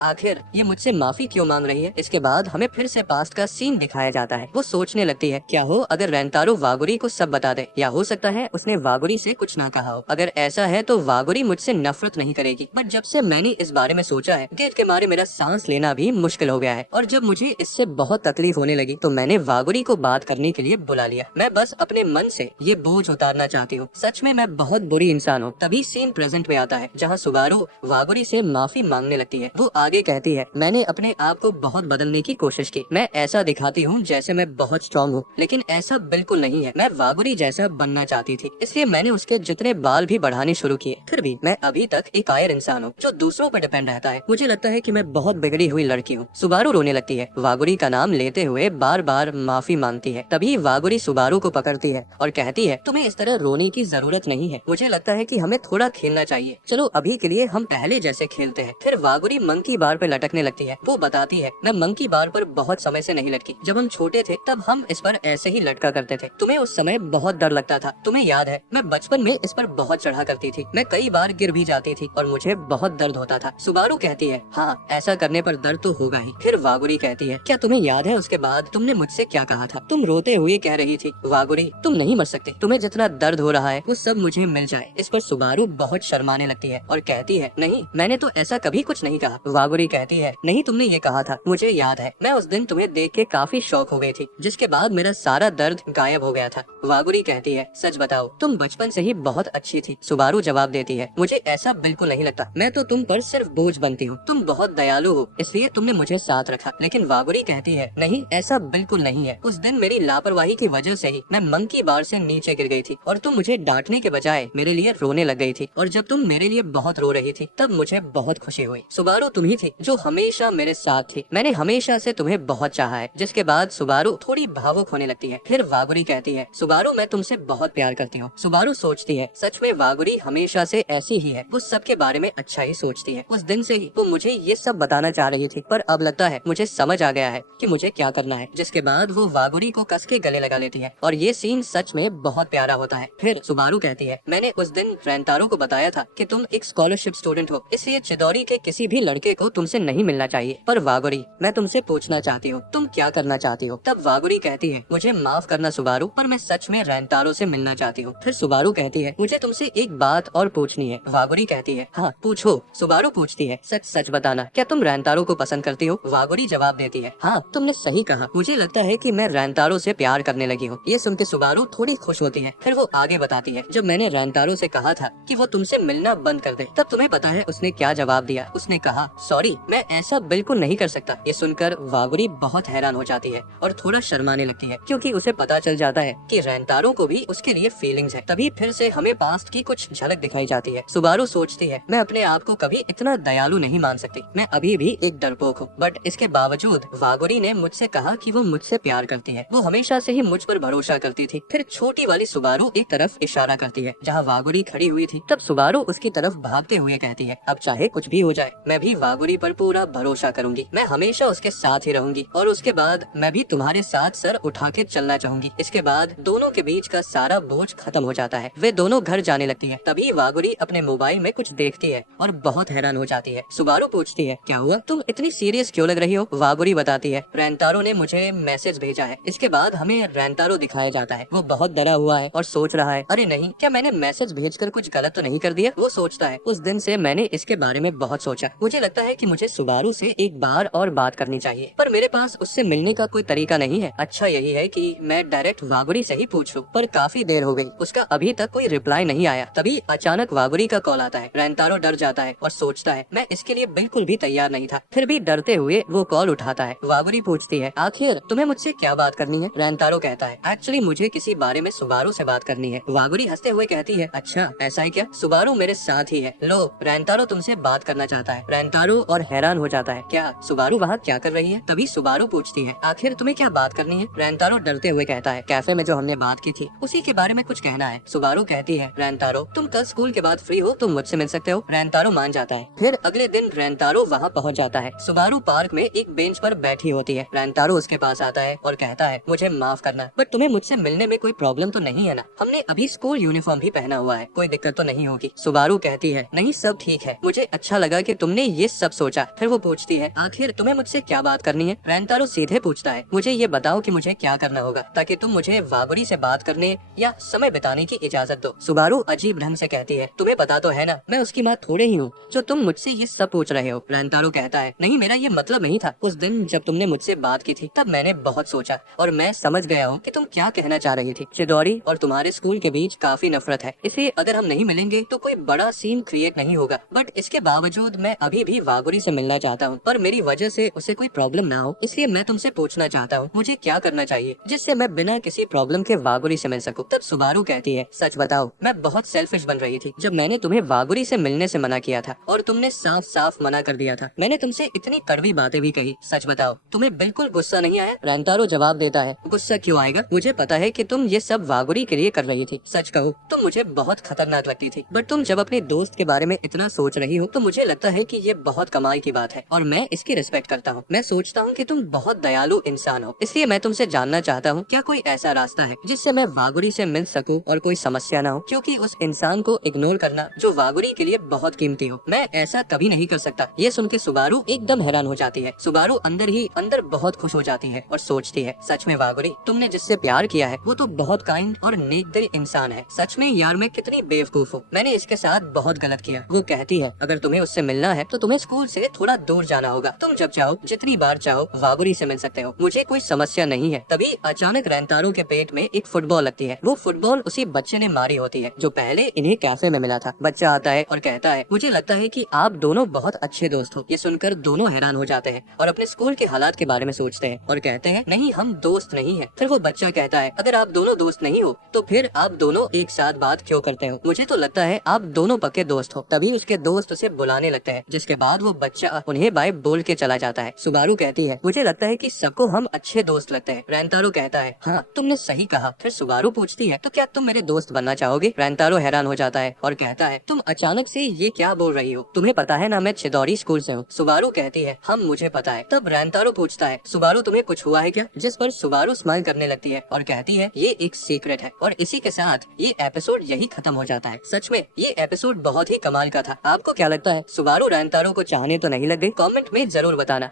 आखिर ये मुझसे माफी क्यों मांग रही है। इसके बाद हमें फिर से पास्ट का सीन दिखाया जाता है। वो सोचने लगती है क्या हो अगर रेंतारो वागुरी को सब बता दे, या हो सकता है उसने वागुरी से कुछ ना कहा हो। अगर ऐसा है तो वागुरी मुझसे नफरत नहीं करेगी। बट जब से मैंने इस बारे में सोचा है, गिल्ट के मारे मेरा सांस लेना भी मुश्किल हो गया है। और जब मुझे इससे बहुत तकलीफ होने लगी तो मैंने वागुरी को बात करने के लिए बुला लिया। मैं बस अपने मन से ये बोझ उतारना चाहती हूँ। सच में मैं बहुत बुरी इंसान हूँ। तभी सीन प्रेजेंट में आता है जहाँ सुबारू वागुरी से माफी मांगने लगती है। वो आगे कहती है, मैंने अपने आप को बहुत बदलने की कोशिश की। मैं ऐसा दिखाती हूँ जैसे मैं बहुत स्ट्रॉन्ग हूँ, लेकिन ऐसा बिल्कुल नहीं है। मैं वागुरी जैसा बनना चाहती थी, इसलिए मैंने उसके जितने बाल भी बढ़ाने शुरू किए। फिर भी मैं अभी तक एक कायर इंसान हूँ जो दूसरों पर डिपेंड रहता है। मुझे लगता है कि मैं बहुत बिगड़ी हुई लड़की हूँ। सुबारू रोने लगती है, वागुरी का नाम लेते हुए बार बार माफी मांगती है। तभी वागुरी सुबारू को पकड़ती है और कहती है, तुम्हें इस तरह रोने की जरूरत नहीं है। मुझे लगता है कि हमें थोड़ा खेलना चाहिए। चलो अभी के लिए हम पहले जैसे खेलते हैं। फिर वागुरी मंकी बार पे लटकने लगती है। वो बताती है, मैं मंकी बार पर बहुत समय से नहीं लटकी। जब हम छोटे थे तब हम इस पर ऐसे ही लटका करते थे। तुम्हें उस समय बहुत डर लगता था, तुम्हें याद है? मैं बचपन में इस पर बहुत चढ़ा करती थी। मैं कई बार गिर भी जाती थी और मुझे बहुत दर्द होता था। सुबारू कहती है, हाँ ऐसा करने पर दर्द तो होगा ही। फिर वागुरी कहती है, क्या तुम्हें याद है उसके बाद तुमने मुझसे क्या कहा था? तुम रोते हुए कह रही थी, वागुरी तुम नहीं मर सकते, तुम्हें जितना दर्द हो रहा है वो सब मुझे मिल जाए। इस पर सुबारू बहुत शर्माने लगती है और कहती है, नहीं मैंने तो ऐसा कभी कुछ नहीं कहा। वागुरी कहती है, नहीं तुमने ये कहा था, मुझे याद है। मैं उस दिन तुम्हें देख के काफी शॉक हो गई थी, जिसके बाद मेरा सारा दर्द गायब हो गया था। वागुरी कहती है, सच बताओ तुम बचपन से ही बहुत अच्छी थी। सुबारू जवाब देती है, मुझे ऐसा बिल्कुल नहीं लगता। मैं तो तुम पर सिर्फ बोझ बनती हूँ। तुम बहुत दयालु हो, इसलिए तुमने मुझे साथ रखा। लेकिन वागुरी कहती है, नहीं ऐसा बिल्कुल नहीं है। उस दिन मेरी लापरवाही की वजह से ही मैं मंकी बार से नीचे गिर गई थी और तुम मुझे डांटने के बजाय मेरे लिए रोने लग गई थी। और जब तुम मेरे लिए बहुत रो रही थी तब मुझे बहुत खुशी हुई। सुबारू तुम ही थी जो हमेशा मेरे साथ थी। मैंने हमेशा से तुम्हें बहुत चाहा है। जिसके बाद सुबारू थोड़ी भावुक होने लगती है। फिर वागुरी कहती है, सुबारू मैं तुमसे बहुत प्यार करती हूँ। सुबारू सोचती है, सच में वागुरी हमेशा से ऐसी ही है। वो सबके बारे में अच्छा ही सोचती है। उस दिन से ही वो मुझे ये सब बताना चाह रही थी, पर अब लगता है मुझे समझ आ गया है कि मुझे क्या करना है। जिसके बाद वो वागुरी को कस के गले लगा लेती है और ये सीन सच में बहुत प्यारा होता है। फिर सुबारू कहती है, मैंने उस दिन रेंतारो को बताया था कि तुम एक स्कॉलरशिप स्टूडेंट हो, इसलिए चिदोरी के किसी भी लड़के को तुमसे नहीं मिलना चाहिए। पर वागुरी मैं तुमसे पूछना चाहती हूँ, तुम क्या करना चाहती हो? तब वागुरी कहती है, मुझे माफ करना सुबारू, पर मैं सच में रेंतारो से मिलना चाहती हूँ। फिर सुबारू कहती है, मुझे तुमसे एक बात और पूछनी है। वागुरी कहती है, हाँ पूछो। सुबारू पूछती है, सच सच बताना, क्या तुम रेंतारो को पसंद करती हो? वागुरी जवाब देती है, हाँ तुमने सही कहा, मुझे लगता है कि मैं रेंतारो से प्यार करने लगी हूँ। ये सुन के सुबारू थोड़ी खुश होती है। फिर वो आगे बताती है, जब मैंने रेंतारो से कहा था कि वो तुमसे मिलना बंद कर दे, तब तुम्हें पता है उसने क्या जवाब दिया? उसने कहा, सॉरी मैं ऐसा बिल्कुल नहीं कर सकता। ये सुनकर वागुरी बहुत हैरान हो जाती है और थोड़ा शर्माने लगती है, क्योंकि उसे पता चल जाता है कि रेंतारो को भी उसके लिए फीलिंग्स है। तभी फिर से हमें पास्ट की कुछ झलक दिखाई जाती है। सुबारू सोचती है, मैं अपने आप को कभी इतना दयालु नहीं मान सकती। मैं अभी भी एक डरपोक हूँ। बट इसके बावजूद वागुरी ने मुझसे कहा कि वो मुझसे प्यार करती है। वो हमेशा से ही मुझ पर भरोसा करती थी। फिर छोटी वाली सुबारू एक तरफ इशारा करती है जहाँ वागुरी खड़ी हुई थी। तब सुबारू उसकी तरफ भागते हुए कहती है, अब चाहे कुछ भी हो जाए मैं भी वागुरी पर पूरा भरोसा करूंगी। मैं हमेशा उसके साथ ही रहूंगी और उसके बाद मैं भी तुम्हारे साथ सर उठा के चलना चाहूंगी। इसके बाद दोनों के बीच का सारा बोझ खत्म हो जाता है। वे दोनों घर जाने लगती है। तभी वागुरी अपने मोबाइल में कुछ देखती है और बहुत हैरान हो जाती है। सुबारू पूछती है, क्या हुआ? तुम इतनी सीरियस क्यों लग रही हो? वागुरी बताती है, रेंतारो ने मुझे मैसेज भेजा है। इसके बाद हमें रेंतारो दिखाया जाता है। वो बहुत डरा हुआ है और सोच रहा है, अरे नहीं, क्या मैंने मैसेज भेजकर कुछ गलत तो नहीं कर दिया? वो सोचता है, उस दिन से मैंने इसके बारे में बहुत सोचा। मुझे लगता है कि मुझे सुबारू से एक बार और बात करनी चाहिए, पर मेरे पास उससे मिलने का कोई तरीका नहीं है। अच्छा यही है कि मैं डायरेक्ट वागुरी से ही पूछ लूं। पर काफी देर हो गई, उसका अभी तक कोई रिप्लाई नहीं आया। तभी अचानक वागुरी का कॉल आता है। रेंतारो डर जाता है और सोचता है, मैं इसके लिए बिल्कुल भी तैयार नहीं था। फिर भी डरते हुए वो कॉल उठाता है। वागुरी पूछती है, आखिर तुम्हें मुझसे क्या बात करनी है? रेंतारो कहता है, एक्चुअली मुझे किसी बारे में सुबारू से बात करनी है। वागुरी हंसते हुए कहती है, अच्छा ऐसा है क्या? सुबारू मेरे साथ ही है। लो रेंतारो तुमसे बात करना चाहता है। रेंतारो और हैरान हो जाता है, क्या सुबारू वहाँ क्या कर रही है? तभी सुबारू पूछती है, आखिर तुम्हें क्या बात करनी है? रेंतारो डरते हुए कहता है, कैफे में जो हमने बात की थी उसी के बारे में कुछ कहना है। सुबारू कहती है, रेंतारो तुम कल स्कूल के बाद फ्री हो, तुम मुझसे मिल सकते हो। रेंतारो मान जाता है। फिर अगले दिन रेंतारो वहाँ पहुँच जाता है। सुबारू पार्क में एक बेंच पर बैठी होती है। रेंतारो उसके पास आता है और कहता है, मुझे माफ करना, बट तुम्हें मुझसे मिलने में कोई प्रॉब्लम तो नहीं है ना? हमने अभी स्कूल यूनिफॉर्म भी पहना हुआ है, कोई दिक्कत तो नहीं होगी? सुबारू कहती है, नहीं सब ठीक है, मुझे अच्छा लगा कि तुमने ये सब सब सोचा। फिर वो पूछती है, आखिर तुम्हें मुझसे क्या बात करनी है? रेंतारो सीधे पूछता है, मुझे ये बताओ कि मुझे क्या करना होगा ताकि तुम मुझे वागुरी से बात करने या समय बिताने की इजाजत दो। सुबारू अजीब ढंग से कहती है, तुम्हें पता तो है ना, मैं उसकी माँ थोड़े ही हूँ जो तुम मुझसे ये सब पूछ रहे हो। रेंतारो कहता है, नहीं, मेरा ये मतलब नहीं था। उस दिन जब तुमने मुझसे बात की थी तब मैंने बहुत सोचा और मैं समझ गया हूँ कि तुम क्या कहना चाह रही थी। चिदोरी और तुम्हारे स्कूल के बीच काफी नफरत है, इसलिए अगर हम नहीं मिलेंगे तो कोई बड़ा सीन क्रिएट नहीं होगा। बट इसके बावजूद मैं अभी भी वागुरी से मिलना चाहता हूँ, पर मेरी वजह से उसे कोई प्रॉब्लम ना हो, इसलिए मैं तुमसे पूछना चाहता हूँ मुझे क्या करना चाहिए जिससे मैं बिना किसी प्रॉब्लम के वागुरी से मिल सकूं। तब सुबारू कहती है, सच बताओ, मैं बहुत सेल्फिश बन रही थी जब मैंने तुम्हें वागुरी से मिलने से मना किया था और तुमने साफ साफ मना कर दिया था। मैंने तुमसे इतनी कड़वी बातें भी कही। सच बताओ, तुम्हें बिल्कुल गुस्सा नहीं आया? रेंतारो जवाब देता है, गुस्सा क्यों आएगा, मुझे पता है कि तुम ये सब वागुरी के लिए कर रही थी। सच कहो, तुम मुझे बहुत खतरनाक लगती थी, बट तुम जब अपने दोस्त के बारे में इतना सोच रही हो तो मुझे लगता है कि ये बहुत कमाल की बात है और मैं इसकी रिस्पेक्ट करता हूँ। मैं सोचता हूँ कि तुम बहुत दयालु इंसान हो, इसलिए मैं तुमसे जानना चाहता हूँ क्या कोई ऐसा रास्ता है जिससे मैं वागुरी से मिल सकूं और कोई समस्या ना हो, क्योंकि उस इंसान को इग्नोर करना जो वागुरी के लिए बहुत कीमती हो, मैं ऐसा कभी नहीं कर सकता। ये सुन के सुबारू एकदम हैरान हो जाती है। सुबारू अंदर ही अंदर बहुत खुश हो जाती है और सोचती है, सच में वागुरी, तुमने जिससे प्यार किया है वो तो बहुत काइंड और नेक दिल इंसान है। सच में यार, मैं कितनी बेवकूफ हूँ, मैंने इसके साथ बहुत गलत किया। वो कहती है, अगर तुम्हें उससे मिलना है तो तुम्हें स्कूल से थोड़ा दूर जाना होगा। तुम जब चाहो, जितनी बार चाहो वागुरी से मिल सकते हो, मुझे कोई समस्या नहीं है। तभी अचानक रेंतारो के पेट में एक फुटबॉल लगती है। वो फुटबॉल उसी बच्चे ने मारी होती है जो पहले इन्हें कैफे में मिला था। बच्चा आता है और कहता है, मुझे लगता है कि आप दोनों बहुत अच्छे दोस्त हो। ये सुनकर दोनों हैरान हो जाते हैं और अपने स्कूल के हालात के बारे में सोचते हैं और कहते हैं, नहीं, हम दोस्त नहीं है। फिर वो बच्चा कहता है, अगर आप दोनों दोस्त नहीं हो तो फिर आप दोनों एक साथ बात क्यों करते हो? मुझे तो लगता है आप दोनों पक्के दोस्त हो। तभी उसके दोस्त उसे बुलाने लगते हैं, जिसके बाद वो बच्चा उन्हें बाय बोल के चला जाता है। सुबारू कहती है, मुझे लगता है कि सबको हम अच्छे दोस्त लगते हैं। रेंतारो कहता है, हाँ, तुमने सही कहा। फिर सुबारू पूछती है, तो क्या तुम मेरे दोस्त बनना चाहोगे? रेंतारो हैरान हो जाता है और कहता है, तुम अचानक से ये क्या बोल रही हो? तुम्हें पता है ना, मैं चिदोरी स्कूल से हूँ। सुबारू कहती है, हम, मुझे पता है। तब रेंतारो पूछता है, सुबारू, तुम्हें कुछ हुआ है क्या? जिस पर सुबारू स्माइल करने लगती है और कहती है, ये एक सीक्रेट है। और इसी के साथ ये एपिसोड यही खत्म हो जाता है। सच में ये एपिसोड बहुत ही कमाल का था। आपको क्या लगता है, सुबारू रेंतारो को चाहने तो नहीं लग गई? कमेंट में जरूर बताना।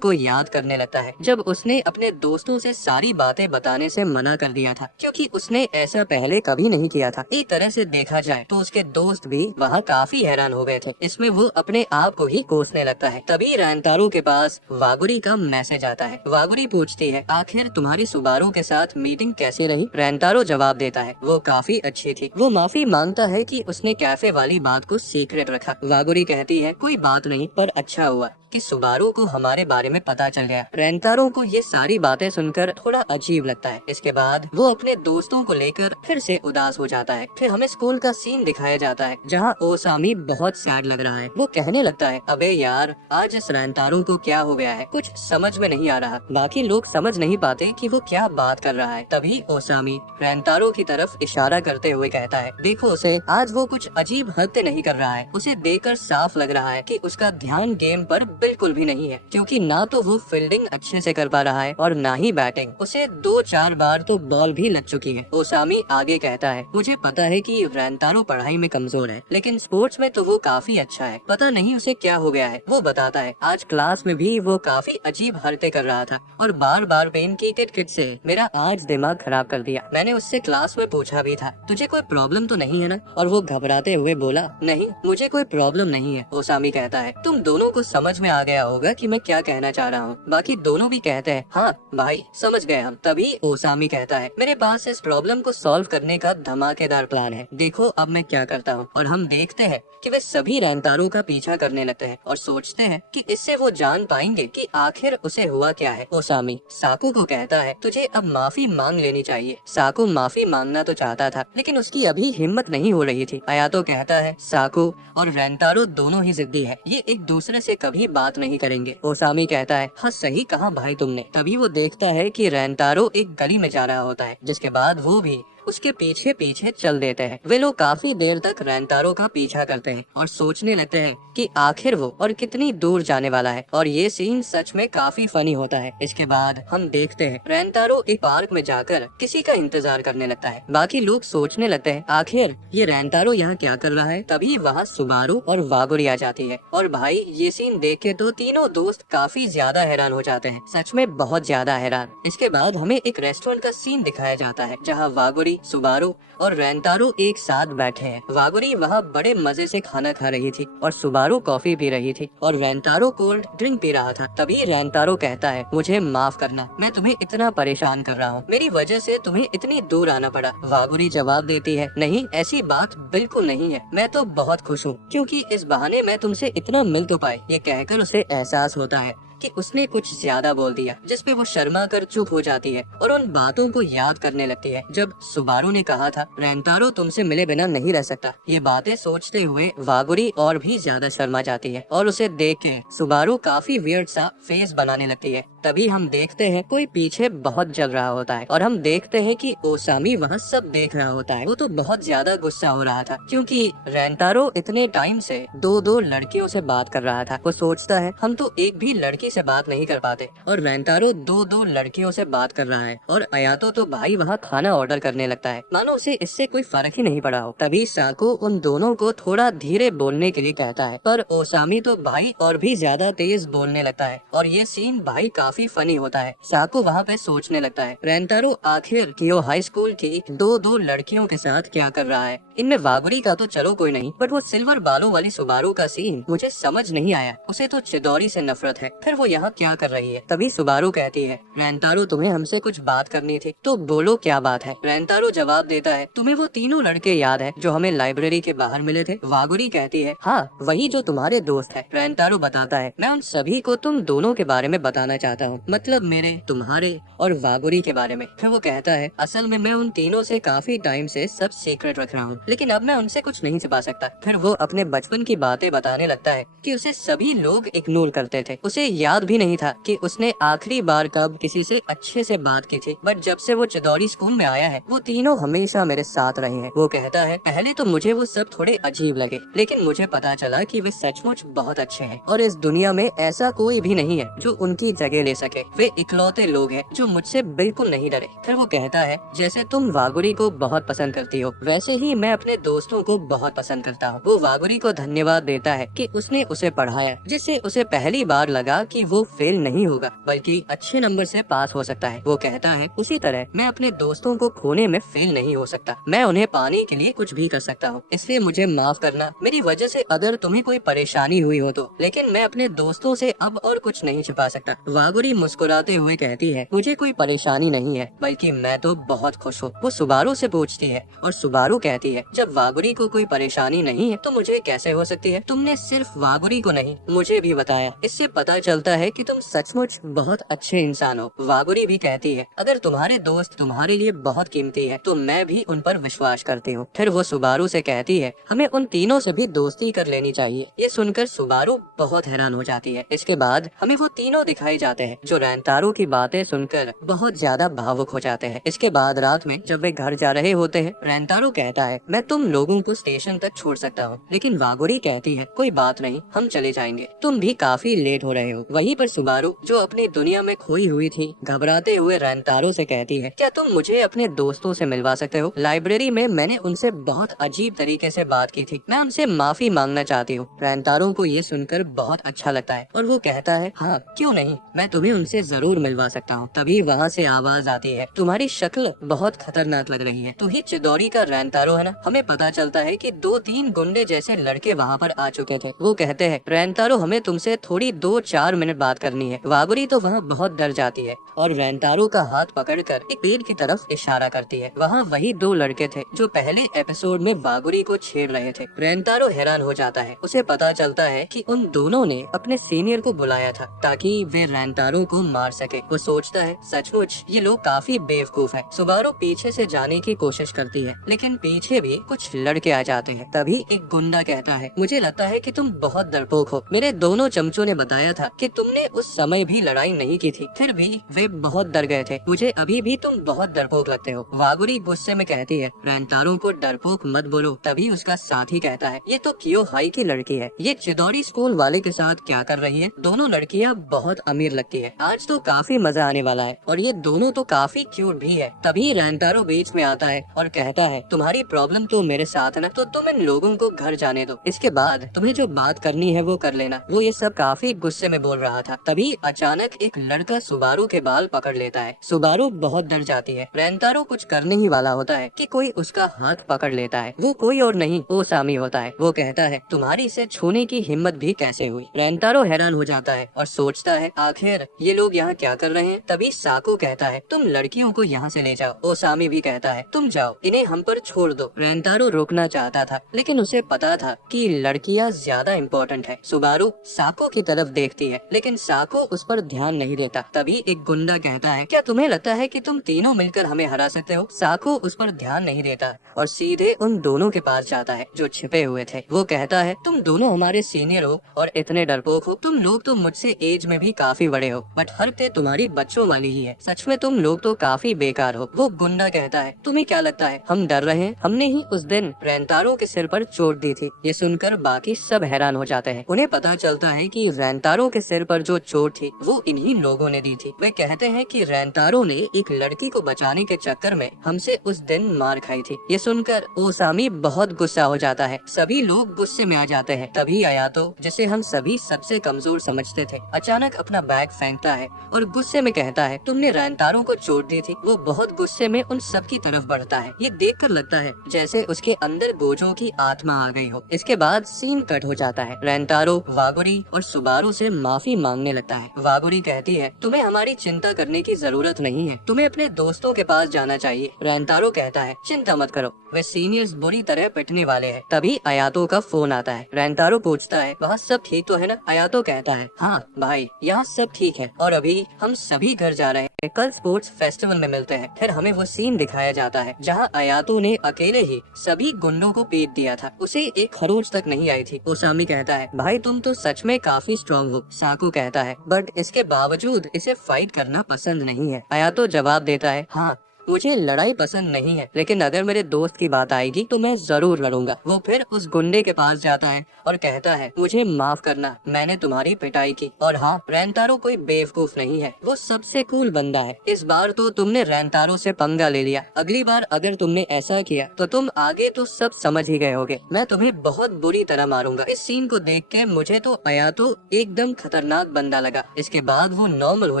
को याद करने लगता है जब उसने अपने दोस्तों से सारी बातें बताने से मना कर दिया था, क्योंकि उसने ऐसा पहले कभी नहीं किया था। एक तरह से देखा जाए तो उसके दोस्त भी वहाँ काफी हैरान हो गए थे। इसमें वो अपने आप को ही कोसने लगता है। तभी रेंतारो के पास वागुरी का मैसेज आता है। वागुरी पूछती है, आखिर तुम्हारी सुबारू के साथ मीटिंग कैसी रही? रेंतारो जवाब देता है, वो काफी अच्छी थी। वो माफी मांगता है कि उसने कैफे वाली बात को सीक्रेट रखा। वागुरी कहती है, कोई बात नहीं, पर अच्छा हुआ कि सुबारू को हमारे बारे में पता चल गया। रेंतारो को ये सारी बातें सुनकर थोड़ा अजीब लगता है। इसके बाद वो अपने दोस्तों को लेकर फिर से उदास हो जाता है। फिर हमें स्कूल का सीन दिखाया जाता है जहाँ ओसामी बहुत सैड लग रहा है। वो कहने लगता है, अबे यार, आज इस रेंतारो को क्या हो गया है, कुछ समझ में नहीं आ रहा। बाकी लोग समझ नहीं पाते कि वो क्या बात कर रहा है। तभी ओसामी रेंतारो की तरफ इशारा करते हुए कहता है, देखो उसे, आज वो कुछ अजीब हरकतें नहीं कर रहा है। उसे देखकर साफ लग रहा है कि उसका ध्यान गेम पर बिल्कुल भी नहीं है, क्योंकि ना तो वो फील्डिंग अच्छे से कर पा रहा है और ना ही बैटिंग। उसे 2-4 बार तो बॉल भी लग चुकी है। ओसामी आगे कहता है, मुझे पता है कि रेंतारो पढ़ाई में कमजोर है, लेकिन स्पोर्ट्स में तो वो काफी अच्छा है। पता नहीं उसे क्या हो गया है। वो बताता है, आज क्लास में भी वो काफी अजीब हरकतें कर रहा था और बार बार पेन की किट से मेरा आज दिमाग खराब कर दिया। मैंने उससे क्लास में पूछा भी था, तुझे कोई प्रॉब्लम तो नहीं है ना? और वो घबराते हुए बोला, नहीं, मुझे कोई प्रॉब्लम नहीं है। ओसामी कहता है, तुम दोनों को समझ में आ गया होगा कि मैं क्या कहना चाह रहा हूँ। बाकी दोनों भी कहते हैं, हाँ भाई, समझ गए हम। तभी ओसामी कहता है, मेरे पास इस प्रॉब्लम को सॉल्व करने का धमाकेदार प्लान है। देखो अब मैं क्या करता हूँ। और हम देखते हैं कि वे सभी रेंतारो का पीछा करने लगते हैं और सोचते हैं कि इससे वो जान पाएंगे कि आखिर उसे हुआ क्या है। ओसामी साकू को कहता है, तुझे अब माफी मांग लेनी चाहिए। साकू माफी मांगना तो चाहता था, लेकिन उसकी अभी हिम्मत नहीं हो रही थी। अयातो कहता है, साकू और रेंतारो दोनों ही जिद्दी है, ये एक दूसरे से कभी बात नहीं करेंगे। ओसामी कहता है, हाँ सही कहा भाई तुमने। तभी वो देखता है कि रेंतारो एक गली में जा रहा होता है, जिसके बाद वो भी उसके पीछे पीछे चल देते हैं। वे लोग काफी देर तक रेंतारो का पीछा करते हैं और सोचने लगते हैं कि आखिर वो और कितनी दूर जाने वाला है, और ये सीन सच में काफी फनी होता है। इसके बाद हम देखते हैं रेंतारो एक पार्क में जाकर किसी का इंतजार करने लगता है। बाकी लोग सोचने लगते हैं आखिर ये रेंतारो यहाँ क्या कर रहा है। तभी वहाँ सुबारू और वागुरी आ जाती है, और भाई ये सीन देख के तो तीनों दोस्त काफी ज्यादा हैरान हो जाते हैं, सच में बहुत ज्यादा हैरान। इसके बाद हमें एक रेस्टोरेंट का सीन दिखाया जाता है जहाँ वागुरी, सुबारू और रेंतारो एक साथ बैठे हैं। वागुरी वहाँ बड़े मजे से खाना खा रही थी और सुबारू कॉफी पी रही थी और रेंतारो कोल्ड ड्रिंक पी रहा था। तभी रेंतारो कहता है मुझे माफ करना, मैं तुम्हें इतना परेशान कर रहा हूँ, मेरी वजह से तुम्हें इतनी दूर आना पड़ा। वागुरी जवाब देती है नहीं, ऐसी बात बिल्कुल नहीं है, मैं तो बहुत खुश हूँ क्योंकि इस बहाने मैं तुमसे इतना मिल तो पाई। ये कहकर उसे एहसास होता है कि उसने कुछ ज्यादा बोल दिया, जिसपे वो शर्मा कर चुप हो जाती है और उन बातों को याद करने लगती है जब सुबारू ने कहा था रेंतारो तुमसे मिले बिना नहीं रह सकता। ये बातें सोचते हुए वागुरी और भी ज्यादा शर्मा जाती है और उसे देख के सुबारू काफी वियर्ड सा फेस बनाने लगती है। तभी हम देखते हैं कोई पीछे बहुत जल रहा होता है और हम देखते हैं कि ओसामी वहाँ सब देख रहा होता है। वो तो बहुत ज्यादा गुस्सा हो रहा था क्योंकि रेंतारो इतने टाइम से दो लड़कियों से बात कर रहा था। वो सोचता है हम तो एक भी लड़की से बात नहीं कर पाते और रेंतारो दो लड़कियों से बात कर रहा है, और अयातो तो भाई वहाँ खाना ऑर्डर करने लगता है मानो उसे इससे कोई फर्क ही नहीं पड़ा हो। तभी साको उन दोनों को थोड़ा धीरे बोलने के लिए कहता है, पर ओसामी तो भाई और भी ज्यादा तेज बोलने लगता है और ये सीन भाई काफी फनी होता है। साको वहाँ पे सोचने लगता है रेंतारो आखिर कियो हाई स्कूल की दो लड़कियों के साथ क्या कर रहा है। इनमें वागुरी का तो चलो कोई नहीं, बट वो सिल्वर बालों वाली सुबारू का सीन मुझे समझ नहीं आया। उसे तो चिदोरी से नफरत है, फिर वो यहाँ क्या कर रही है। तभी सुबारू कहती है रेंतारो तुम्हें हमसे कुछ बात करनी थी तो बोलो क्या बात है। रेंतारो जवाब देता है तुम्हें वो तीनों लड़के याद है जो हमें लाइब्रेरी के बाहर मिले थे। वागुरी कहती है हाँ वही जो तुम्हारे दोस्त है। रेंतारो बताता है मैं उन सभी को तुम दोनों के बारे में बताना चाहता हूँ, मतलब मेरे, तुम्हारे और वागुरी के बारे में। फिर वो कहता है असल में मैं उन तीनों से काफी टाइम से सब सीक्रेट रख रहा हूँ, लेकिन अब मैं उनसे कुछ नहीं छिपा सकता। फिर वो अपने बचपन की बातें बताने लगता है कि उसे सभी लोग इग्नोर करते थे। उसे याद भी नहीं था कि उसने आखिरी बार कब किसी से अच्छे से बात की थी, बट जब से वो चिदोरी स्कूल में आया है वो तीनों हमेशा मेरे साथ रहे हैं। वो कहता है पहले तो मुझे वो सब थोड़े अजीब लगे, लेकिन मुझे पता चला कि वे सचमुच बहुत अच्छे हैं और इस दुनिया में ऐसा कोई भी नहीं है जो उनकी जगह ले सके। वे इकलौते लोग हैं जो मुझसे बिल्कुल नहीं डरे। फिर वो कहता है जैसे तुम वागुरी को बहुत पसंद करती हो वैसे ही मैं अपने दोस्तों को बहुत पसंद करता हूँ। वो वागुरी को धन्यवाद देता है कि उसने उसे पढ़ाया, जिससे उसे पहली बार लगा कि वो फेल नहीं होगा बल्कि अच्छे नंबर से पास हो सकता है। वो कहता है उसी तरह मैं अपने दोस्तों को खोने में फेल नहीं हो सकता, मैं उन्हें पाने के लिए कुछ भी कर सकता हूँ, इसलिए मुझे माफ करना। मेरी वजह से अगर तुम्हें कोई परेशानी हुई हो तो, लेकिन मैं अपने दोस्तों से अब और कुछ नहीं छिपा सकता। वागुरी मुस्कुराते हुए कहती है मुझे कोई परेशानी नहीं है, बल्कि मैं तो बहुत खुश हूँ। वो सुबारू से पूछती है और सुबारू कहती है जब वागुरी को कोई परेशानी नहीं है तो मुझे कैसे हो सकती है। तुमने सिर्फ वागुरी को नहीं मुझे भी बताया, इससे पता चलता है कि तुम सचमुच बहुत अच्छे इंसान हो। वागुरी भी कहती है अगर तुम्हारे दोस्त तुम्हारे लिए बहुत कीमती है तो मैं भी उन पर विश्वास करती हूँ। फिर वो सुबारू से कहती है हमें उन तीनों से भी दोस्ती कर लेनी चाहिए। ये सुनकर सुबारू बहुत हैरान हो जाती है। इसके बाद हमें वो तीनों दिखाए जाते हैं जो रेंतारो की बातें सुनकर बहुत ज्यादा भावुक हो जाते हैं। इसके बाद रात में जब वे घर जा रहे होते हैं रेंतारो कहता है मैं तुम लोगों को स्टेशन तक छोड़ सकता हूँ, लेकिन वागुरी कहती है कोई बात नहीं हम चले जाएंगे, तुम भी काफी लेट हो रहे हो। वहीं पर सुबारू जो अपनी दुनिया में खोई हुई थी घबराते हुए रेंतारो से कहती है क्या तुम मुझे अपने दोस्तों से मिलवा सकते हो। लाइब्रेरी में मैंने उनसे बहुत अजीब तरीके से बात की थी, मैं उनसे माफी मांगना चाहती हूँ। रेंतारो को ये सुनकर बहुत अच्छा लगता है और वो कहता है हाँ क्यों नहीं, मैं तुम्हें उनसे जरूर मिलवा सकता हूँ। तभी वहाँ से आवाज आती है तुम्हारी शक्ल बहुत खतरनाक लग रही है, तू ही चिदोरी का रेंतारो है ना। हमें पता चलता है कि 2-3 गुंडे जैसे लड़के वहाँ पर आ चुके थे। वो कहते हैं रेंतारो हमें तुमसे थोड़ी 2-4 मिनट बात करनी है। वागुरी तो वहाँ बहुत डर जाती है और रेंतारो का हाथ पकड़कर एक पेड़ की तरफ इशारा करती है। वहाँ वही 2 लड़के थे जो पहले एपिसोड में वागुरी को छेड़ रहे थे। रेंतारो हैरान हो जाता है, उसे पता चलता है कि उन दोनों ने अपने सीनियर को बुलाया था ताकि वे रेंतारो रेंटारो को मार सके। वो सोचता है सचमुच ये लोग काफी बेवकूफ है। सुबारू पीछे से जाने की कोशिश करती है लेकिन पीछे भी कुछ लड़के आ जाते हैं। तभी एक गुंडा कहता है मुझे लगता है कि तुम बहुत डरपोक हो। मेरे दोनों चमचों ने बताया था कि तुमने उस समय भी लड़ाई नहीं की थी, फिर भी वे बहुत डर गए थे। मुझे अभी भी तुम बहुत डरपोक लगते हो। वागुरी गुस्से में कहती है रेंटारो को डरपोक मत बोलो। तभी उसका साथी कहता है ये तो कियो हाई की लड़की है, ये चिदोरी स्कूल वाले के साथ क्या कर रही है। दोनों लड़कियां बहुत अमीर लगती है, आज तो काफी मजा आने वाला है और ये दोनों तो काफी क्यूट भी है। तभी रेंटारो बीच में आता है और कहता है तुम्हारी प्रॉब्लम तो मेरे साथ है ना, तो तुम इन लोगों को घर जाने दो, इसके बाद तुम्हें जो बात करनी है वो कर लेना। वो ये सब काफी गुस्से में बोल रहा था। तभी अचानक एक लड़का सुबारू के बाल पकड़ लेता है। सुबारू बहुत डर जाती है। रेंटारो कुछ करने ही वाला होता है कि कोई उसका हाथ पकड़ लेता है। वो कोई और नहीं ओसामी होता है। वो कहता है तुम्हारी इसे छूने की हिम्मत भी कैसे हुई। रेंटारो हैरान हो जाता है और सोचता है आखिर ये लोग यहाँ क्या कर रहे हैं। तभी साको कहता है तुम लड़कियों को यहाँ से ले जाओ। ओसामी भी कहता है तुम जाओ, इन्हें हम पर छोड़ दो। रेंटारो रोकना चाहता था लेकिन उसे पता था कि लड़कियाँ ज्यादा इम्पोर्टेंट है। सुबारू साको की तरफ देखती है लेकिन साको उस पर ध्यान नहीं देता। तभी एक गुंडा कहता है क्या तुम्हें लगता है कि तुम तीनों मिलकर हमें हरा सकते हो। साको उस पर ध्यान नहीं देता और सीधे उन दोनों के पास जाता है जो छिपे हुए थे। वो कहता है तुम दोनों हमारे सीनियर हो और इतने डरपोक हो। तुम लोग तो मुझसे एज में भी काफी बड़े हो बट हरकतें तुम्हारी बच्चों वाली ही है। सच में तुम लोग तो काफी बेकार हो। वो गुंडा कहता है तुम्हें क्या लगता है हम डर रहे हैं, हमने ही उस दिन रेंटारो के सिर पर चोट दी थी। ये सुनकर बाकी सब हैरान हो जाते हैं। उन्हें पता चलता है कि रेंटारो के सिर पर जो चोट थी वो इन्हीं लोगों ने दी थी। वे कहते हैं कि रेंटारो ने एक लड़की को बचाने के चक्कर में हमसे उस दिन मार खाई थी। ये सुनकर ओसामी बहुत गुस्सा हो जाता है। सभी लोग गुस्से में आ जाते हैं। तभी आयातो, जिसे हम सभी सबसे कमजोर समझते थे, अचानक अपना बैग फेंकता है और गुस्से में कहता है तुमने रेंटारो को चोट दी थी। वो बहुत गुस्से में उन सब की तरफ बढ़ता है। ये देखकर लगता है जैसे उसके अंदर गोजो की आत्मा आ गई हो। इसके बाद सीन कट हो जाता है। रेंटारो वागुरी और सुबारू से माफी मांगने लगता है। वागुरी कहती है तुम्हें हमारी चिंता करने की जरूरत नहीं है, तुम्हें अपने दोस्तों के पास जाना चाहिए। रेंटारो कहता है चिंता मत करो, वे सीनियर्स बुरी तरह पिटने वाले हैं। तभी आयातो का फोन आता है। रेंटारो पूछता है वहाँ सब ठीक तो है ना। आयातो कहता है हाँ भाई यहाँ सब ठीक है और अभी हम सभी घर जा रहे हैं, कल स्पोर्ट्स फेस्टिवल में मिलते हैं। फिर हमें वो सीन दिखाया जाता है जहाँ आयातो ने अकेले ही सभी गुंडों को पीट दिया था, उसे एक खरोच तक नहीं आई थी। ओसामी कहता है भाई तुम तो सच में काफी स्ट्रॉन्ग हो। साकू कहता है बट इसके बावजूद इसे फाइट करना पसंद नहीं है। आयातो जवाब देता है हाँ मुझे लड़ाई पसंद नहीं है लेकिन अगर मेरे दोस्त की बात आएगी तो मैं जरूर लड़ूंगा। वो फिर उस गुंडे के पास जाता है और कहता है मुझे माफ करना, मैंने तुम्हारी पिटाई की। और हाँ रेंटारो कोई बेवकूफ नहीं है, वो सबसे कूल बंदा है। इस बार तो तुमने रेंटारो से पंगा ले लिया, अगली बार अगर तुमने ऐसा किया तो तुम आगे तो सब समझ ही गए होगे, मैं तुम्हें बहुत बुरी तरह मारूंगा। इस सीन को देख के मुझे तो आयातो एकदम खतरनाक बंदा लगा। इसके बाद वो नॉर्मल हो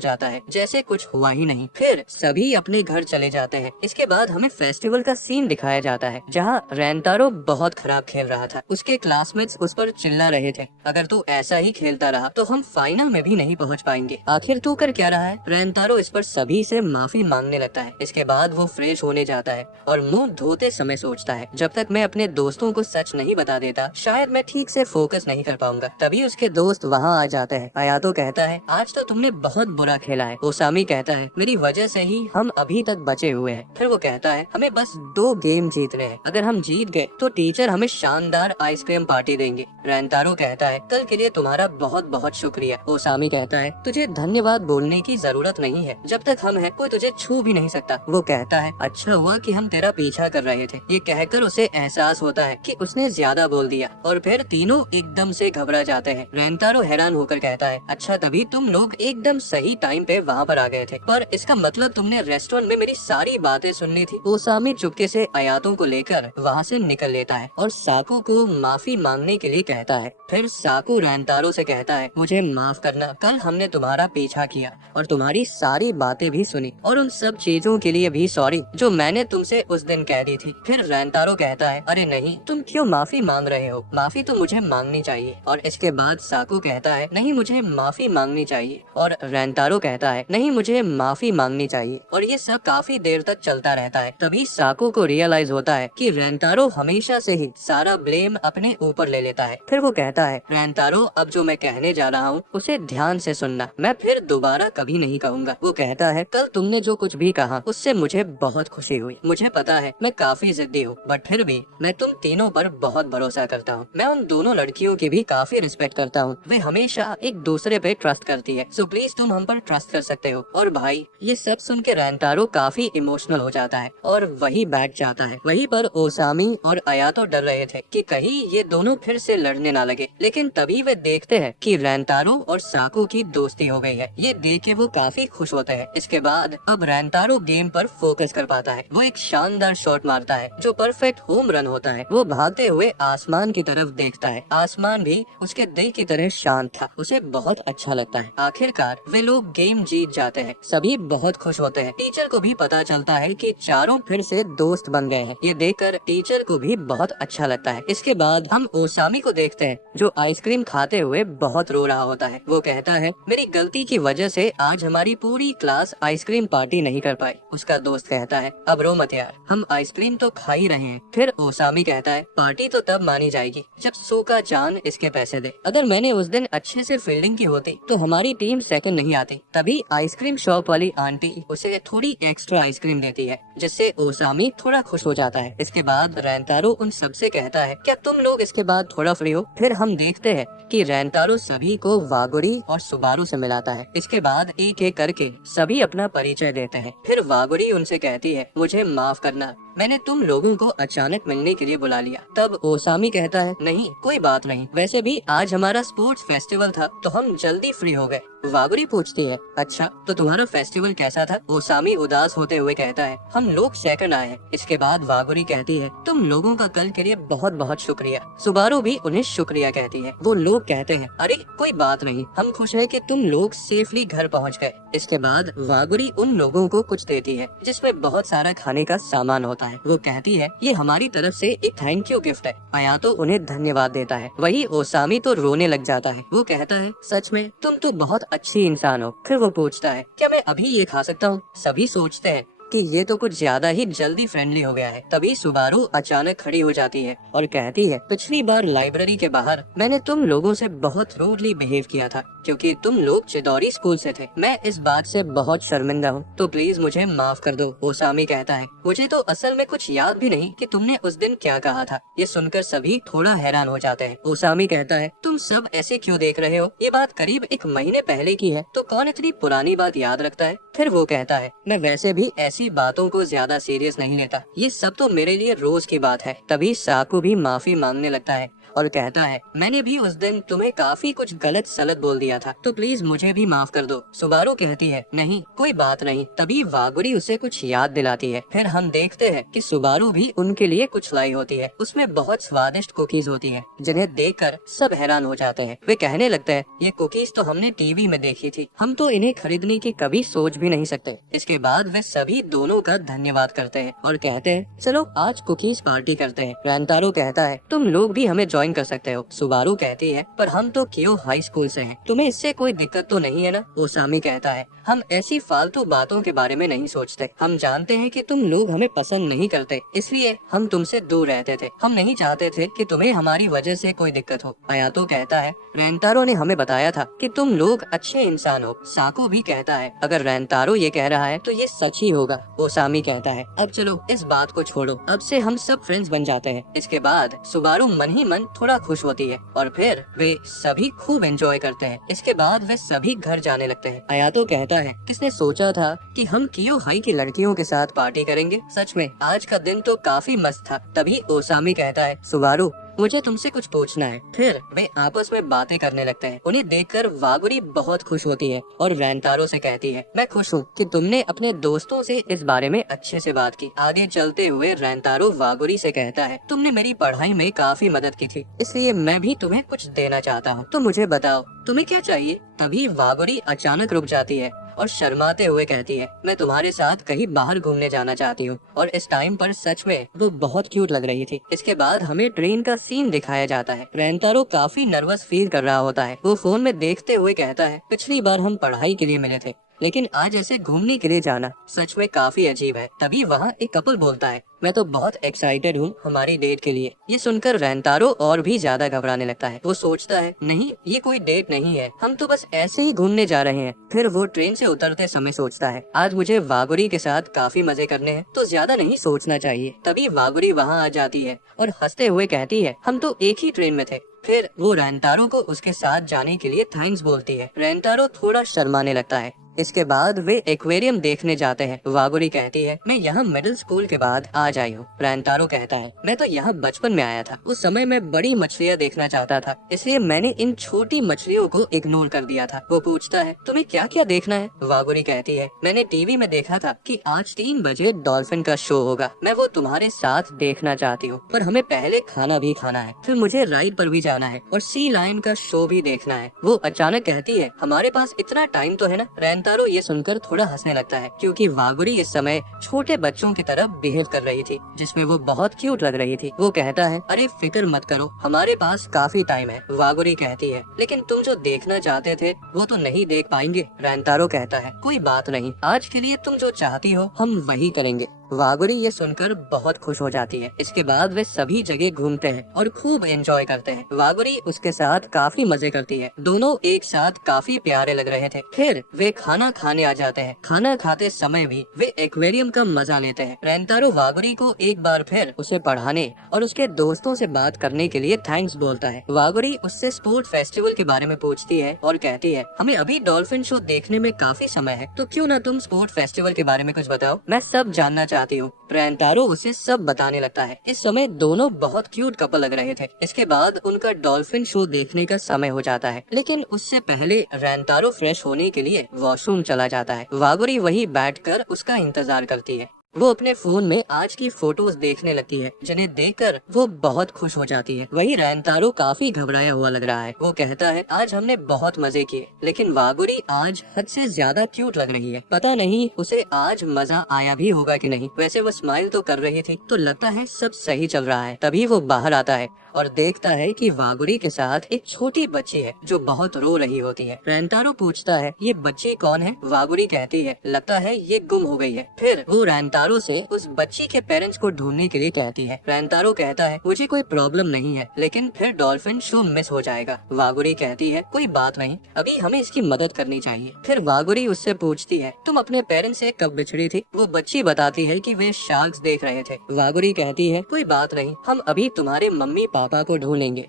जाता है जैसे कुछ हुआ ही नहीं। फिर सभी अपने घर चले जाते हैं। इसके बाद हमें फेस्टिवल का सीन दिखाया जाता है जहाँ रेंटारो बहुत खराब खेल रहा था। उसके क्लासमेट्स उस पर चिल्ला रहे थे अगर तू ऐसा ही खेलता रहा तो हम फाइनल में भी नहीं पहुँच पाएंगे। आखिर तू कर क्या रहा है। रेंटारो इस पर सभी से माफी मांगने लगता है। इसके बाद वो फ्रेश होने जाता है और मुंह धोते समय सोचता है जब तक मैं अपने दोस्तों को सच नहीं बता देता शायद मैं ठीक से फोकस नहीं कर पाऊंगा। तभी उसके दोस्त वहाँ आ जाते हैं। आयातो कहता है आज तो तुमने बहुत बुरा खेला है। ओसामी कहता है मेरी वजह से ही हम अभी तक बचे हुए हैं। फिर वो कहता है हमें बस 2 गेम जीतने हैं, अगर हम जीत गए तो टीचर हमें शानदार आइसक्रीम पार्टी देंगे। रेंटारो कहता है कल के लिए तुम्हारा बहुत बहुत शुक्रिया। ओसामी कहता है तुझे धन्यवाद बोलने की जरूरत नहीं है, जब तक हम हैं कोई तुझे छू भी नहीं सकता। वो कहता है अच्छा हुआ कि हम तेरा पीछा कर रहे थे। ये कहकर उसे एहसास होता है कि उसने ज्यादा बोल दिया और फिर तीनों एकदम से घबरा जाते हैं। रेंटारो हैरान होकर कहता है अच्छा तभी तुम लोग एकदम सही टाइम पे वहाँ पर आ गए थे, पर इसका मतलब तुमने रेस्टोरेंट में मेरी सारी बातें सुन ली थी। ओसामी चुपके से आयातों को लेकर वहाँ से निकल लेता है और साको को माफी मांगने के लिए कहता है। फिर साको रेंटारो से कहता है मुझे माफ करना, कल हमने तुम्हारा पीछा किया और तुम्हारी सारी बातें भी सुनी और उन सब चीजों के लिए भी सॉरी जो मैंने तुमसे उस दिन कह दी थी। फिर रेंटारो कहता है अरे नहीं तुम क्यों माफी मांग रहे हो, माफी तो मुझे मांगनी चाहिए। और इसके बाद साको कहता है नहीं मुझे माफी मांगनी चाहिए और रेंटारो कहता है नहीं मुझे माफी मांगनी चाहिए। और ये सब काफी काफी देर तक चलता रहता है। तभी साको को रियलाइज होता है कि रेंतारो हमेशा से ही सारा ब्लेम अपने ऊपर ले लेता है। फिर वो कहता है, रेंतारो अब जो मैं कहने जा रहा हूँ उसे ध्यान से सुनना, मैं फिर दोबारा कभी नहीं कहूँगा। वो कहता है, कल तुमने जो कुछ भी कहा उससे मुझे बहुत खुशी हुई। मुझे पता है मैं काफी जिद्दी हूँ, बट फिर भी मैं तुम तीनों पर बहुत भरोसा करता हूँ। मैं उन दोनों लड़कियों की भी काफी रिस्पेक्ट करता हूँ, वे हमेशा एक दूसरे पे ट्रस्ट करती है, सो प्लीज तुम हम पर ट्रस्ट कर सकते हो। और भाई ये सब सुन के रेंतारो काफी इमोशनल हो जाता है और वही बैठ जाता है। वहीं पर ओसामी और आयातो डर रहे थे कि कहीं ये दोनों फिर से लड़ने ना लगे, लेकिन तभी वे देखते हैं कि रेंतारो और साको की दोस्ती हो गई है। ये देख के वो काफी खुश होते हैं। इसके बाद अब रेंतारो गेम पर फोकस कर पाता है। वो एक शानदार शॉट मारता है जो परफेक्ट होम रन होता है। वो भागते हुए आसमान की तरफ देखता है, आसमान भी उसके दिल की तरह शांत था। उसे बहुत अच्छा लगता है। आखिरकार वे लोग गेम जीत जाते हैं। सभी बहुत खुश होते हैं। टीचर को भी पता चलता है कि चारों फिर से दोस्त बन गए हैं। ये देखकर टीचर को भी बहुत अच्छा लगता है। इसके बाद हम ओसामी को देखते हैं जो आइसक्रीम खाते हुए बहुत रो रहा होता है। वो कहता है, मेरी गलती की वजह से आज हमारी पूरी क्लास आइसक्रीम पार्टी नहीं कर पाई। उसका दोस्त कहता है, अब रो मत यार, हम आइसक्रीम तो खा ही रहे हैं। फिर ओसामी कहता है, पार्टी तो तब मानी जाएगी जब सूका चान इसके पैसे दे। अगर मैंने उस दिन अच्छे से फील्डिंग की होती तो हमारी टीम सेकंड नहीं आती। तभी आइसक्रीम शॉप वाली आंटी उसे थोड़ी एक्स्ट्रा आइसक्रीम देती है, जिससे ओसामी थोड़ा खुश हो जाता है। इसके बाद रेंतारो उन सबसे कहता है, क्या तुम लोग इसके बाद थोड़ा फ्री हो? फिर हम देखते हैं कि रेंतारो सभी को वागुरी और सुबारू से मिलाता है। इसके बाद एक एक करके सभी अपना परिचय देते हैं। फिर वागुरी उनसे कहती है, मुझे माफ करना, मैंने तुम लोगों को अचानक मिलने के लिए बुला लिया। तब ओसामी कहता है, नहीं कोई बात नहीं, वैसे भी आज हमारा स्पोर्ट्स फेस्टिवल था तो हम जल्दी फ्री हो गए। वागुरी पूछती है, अच्छा तो तुम्हारा फेस्टिवल कैसा था? ओसामी उदास होते हुए कहता है, हम लोग सेकंड आए हैं। इसके बाद वागुरी कहती है, तुम लोगों का कल के लिए बहुत बहुत शुक्रिया। सुबारू भी उन्हें शुक्रिया कहती है। वो लोग कहते हैं, अरे कोई बात नहीं, हम खुश हैं कि तुम लोग सेफली घर पहुंच गए। इसके बाद वागुरी उन लोगों को कुछ देती है जिसमें बहुत सारा खाने का सामान होता है। वो कहती है, ये हमारी तरफ से एक थैंक यू गिफ्ट है। आयातो उन्हें धन्यवाद देता है। वही ओसामी तो रोने लग जाता है। वो कहता है, सच में तुम तो बहुत अच्छी इंसान हो। फिर वो पूछता है, क्या मैं अभी ये खा सकता हूँ? सभी सोचते हैं कि ये तो कुछ ज्यादा ही जल्दी फ्रेंडली हो गया है। तभी सुबारू अचानक खड़ी हो जाती है और कहती है, पिछली बार लाइब्रेरी के बाहर मैंने तुम लोगों से बहुत रूडली बिहेव किया था क्योंकि तुम लोग चिदौरी स्कूल से थे। मैं इस बात से बहुत शर्मिंदा हूँ, तो प्लीज मुझे माफ कर दो। ओसामी कहता है, मुझे तो असल में कुछ याद भी नहीं कि तुमने उस दिन क्या कहा था। ये सुनकर सभी थोड़ा हैरान हो जाते हैं। ओसामी कहता है, तुम सब ऐसे क्यों देख रहे हो? ये बात करीब 1 महीने पहले की है, तो कौन इतनी पुरानी बात याद रखता है? फिर वो कहता है, मैं वैसे भी ऐसी बातों को ज्यादा सीरियस नहीं लेता, ये सब तो मेरे लिए रोज की बात है। तभी साकू भी माफी मांगने लगता है और कहता है, मैंने भी उस दिन तुम्हें काफी कुछ गलत सलत बोल दिया था, तो प्लीज मुझे भी माफ कर दो। सुबारू कहती है, नहीं कोई बात नहीं। तभी वागुरी उसे कुछ याद दिलाती है। फिर हम देखते हैं कि सुबारू भी उनके लिए कुछ लाई होती है। उसमें बहुत स्वादिष्ट कुकीज होती है जिन्हें देखकर सब हैरान हो जाते हैं। वे कहने लगते हैं, ये कुकीज तो हमने टीवी में देखी थी, हम तो इन्हें खरीदने की कभी सोच भी नहीं सकते। इसके बाद वे सभी दोनों का धन्यवाद करते हैं और कहते हैं, चलो आज कुकीज पार्टी करते हैं। रेंतारो कहता है, तुम लोग भी हमें ज्वाइन कर सकते हो। सुबारू कहती है, पर हम तो कियो हाई स्कूल से हैं, तुम्हें इससे कोई दिक्कत तो नहीं है ना? ओसामी कहता है, हम ऐसी फालतू बातों के बारे में नहीं सोचते। हम जानते हैं कि तुम लोग हमें पसंद नहीं करते, इसलिए हम तुमसे दूर रहते थे। हम नहीं चाहते थे कि तुम्हें हमारी वजह से कोई दिक्कत हो। आयातो कहता है, रेंतारो ने हमें बताया था कि तुम लोग अच्छे इंसान हो। साको भी कहता है, अगर रेंतारो ये कह रहा है तो ये सच ही होगा। ओसामी कहता है, अब चलो इस बात को छोड़ो, अब से हम सब फ्रेंड्स बन जाते हैं। इसके बाद सुबारू मन ही मन थोड़ा खुश होती है और फिर वे सभी खूब एंजॉय करते हैं। इसके बाद वे सभी घर जाने लगते हैं। आयातो कहता है, किसने सोचा था कि हम कियो हाई की लड़कियों के साथ पार्टी करेंगे? सच में आज का दिन तो काफी मस्त था। तभी ओसामी कहता है, सुबारू मुझे तुमसे कुछ पूछना है। फिर वे आपस में बातें करने लगते हैं। उन्हें देखकर वागुरी बहुत खुश होती है और रेंतारो से कहती है, मैं खुश हूँ कि तुमने अपने दोस्तों से इस बारे में अच्छे से बात की। आगे चलते हुए रेंतारो वागुरी से कहता है, तुमने मेरी पढ़ाई में काफी मदद की थी, इसलिए मैं भी तुम्हें कुछ देना चाहता हूँ, तो मुझे बताओ तुम्हें क्या चाहिए? तभी वागुरी अचानक रुक जाती है और शर्माते हुए कहती है, मैं तुम्हारे साथ कहीं बाहर घूमने जाना चाहती हूँ। और इस टाइम पर सच में वो बहुत क्यूट लग रही थी। इसके बाद हमें ट्रेन का सीन दिखाया जाता है। रेंतारो काफी नर्वस फील कर रहा होता है। वो फोन में देखते हुए कहता है, पिछली बार हम पढ़ाई के लिए मिले थे, लेकिन आज ऐसे घूमने के लिए जाना सच में काफी अजीब है। तभी वहाँ एक कपल बोलता है, मैं तो बहुत एक्साइटेड हूँ हमारी डेट के लिए। ये सुनकर रेंतारो और भी ज्यादा घबराने लगता है। वो सोचता है, नहीं ये कोई डेट नहीं है, हम तो बस ऐसे ही घूमने जा रहे हैं। फिर वो ट्रेन से उतरते समय सोचता है, आज मुझे वागुरी के साथ काफी मजे करने हैं, तो ज्यादा नहीं सोचना चाहिए। तभी वागुरी वहाँ आ जाती है और हंसते हुए कहती है, हम तो एक ही ट्रेन में थे। फिर वो रेंतारो को उसके साथ जाने के लिए थैंक्स बोलती है। रेंतारो थोड़ा शर्माने लगता है। इसके बाद वे एक्वेरियम देखने जाते हैं। वागुरी कहती है, मैं यहाँ मिडिल स्कूल के बाद आज आई हूँ। रेंतारो कहता है, मैं तो यहाँ बचपन में आया था। उस समय मैं बड़ी मछलियाँ देखना चाहता था, इसलिए मैंने इन छोटी मछलियों को इग्नोर कर दिया था। वो पूछता है, तुम्हें क्या क्या देखना है? वागुरी कहती है, मैंने टीवी में देखा था कि आज 3 बजे डॉल्फिन का शो होगा। मैं वो तुम्हारे साथ देखना चाहती हूँ, पर हमें पहले खाना भी खाना है, फिर मुझे राइड पर भी जाना है और सी लायन का शो भी देखना है। वो अचानक कहती है, हमारे पास इतना टाइम तो है ना? रेंतारो ये सुनकर थोड़ा हंसने लगता है, क्योंकि वागुरी इस समय छोटे बच्चों की तरह बिहेव कर रही थी, जिसमें वो बहुत क्यूट लग रही थी। वो कहता है, अरे फिक्र मत करो, हमारे पास काफी टाइम है। वागुरी कहती है, लेकिन तुम जो देखना चाहते थे वो तो नहीं देख पाएंगे। रेंतारो कहता है, कोई बात नहीं, आज के लिए तुम जो चाहती हो हम वही करेंगे। वागुरी ये सुनकर बहुत खुश हो जाती है। इसके बाद वे सभी जगह घूमते हैं और खूब एंजॉय करते हैं। वागुरी उसके साथ काफी मजे करती है। दोनों एक साथ काफी प्यारे लग रहे थे। फिर वे खाना खाने आ जाते हैं। खाना खाते समय भी वे एक्वेरियम का मजा लेते हैं। रेंतारो वागुरी को एक बार फिर उसे पढ़ाने और उसके दोस्तों से बात करने के लिए थैंक्स बोलता है। वागुरी उससे स्पोर्ट फेस्टिवल के बारे में पूछती है और कहती है, हमें अभी डॉल्फिन शो देखने में काफी समय है, तो क्यों ना तुम स्पोर्ट फेस्टिवल के बारे में कुछ बताओ, मैं सब जानना चाहती हूँ। रेंतारो उसे सब बताने लगता है। इस समय दोनों बहुत क्यूट कपल लग रहे थे। इसके बाद उनका डॉल्फिन शो देखने का समय हो जाता है, लेकिन उससे पहले रेंतारो फ्रेश होने के लिए वॉशरूम चला जाता है। वागुरी वहीं बैठकर उसका इंतजार करती है। वो अपने फोन में आज की फोटोज देखने लगती है, जिन्हें देखकर वो बहुत खुश हो जाती है। वही रेंतारो काफी घबराया हुआ लग रहा है। वो कहता है, आज हमने बहुत मजे किए, लेकिन वागुरी आज हद से ज्यादा क्यूट लग रही है। पता नहीं उसे आज मजा आया भी होगा कि नहीं। वैसे वो स्माइल तो कर रही थी, तो लगता है सब सही चल रहा है। तभी वो बाहर आता है और देखता है कि वागुरी के साथ एक छोटी बच्ची है जो बहुत रो रही होती है। रेंतारो पूछता है, ये बच्ची कौन है? वागुरी कहती है, लगता है ये गुम हो गई है। फिर वो रेंतारो से उस बच्ची के पेरेंट्स को ढूंढने के लिए कहती है। रेंतारो कहता है, मुझे कोई प्रॉब्लम नहीं है, लेकिन फिर डॉल्फिन शो मिस हो जाएगा। वागुरी कहती है, कोई बात नहीं, अभी हमें इसकी मदद करनी चाहिए। फिर वागुरी उससे पूछती है, तुम अपने पेरेंट्स से कब बिछड़ी थी? वो बच्ची बताती है कि वे शार्क्स देख रहे थे। वागुरी कहती है, कोई बात नहीं, हम अभी तुम्हारे मम्मी पापा को ढूंढेंगे।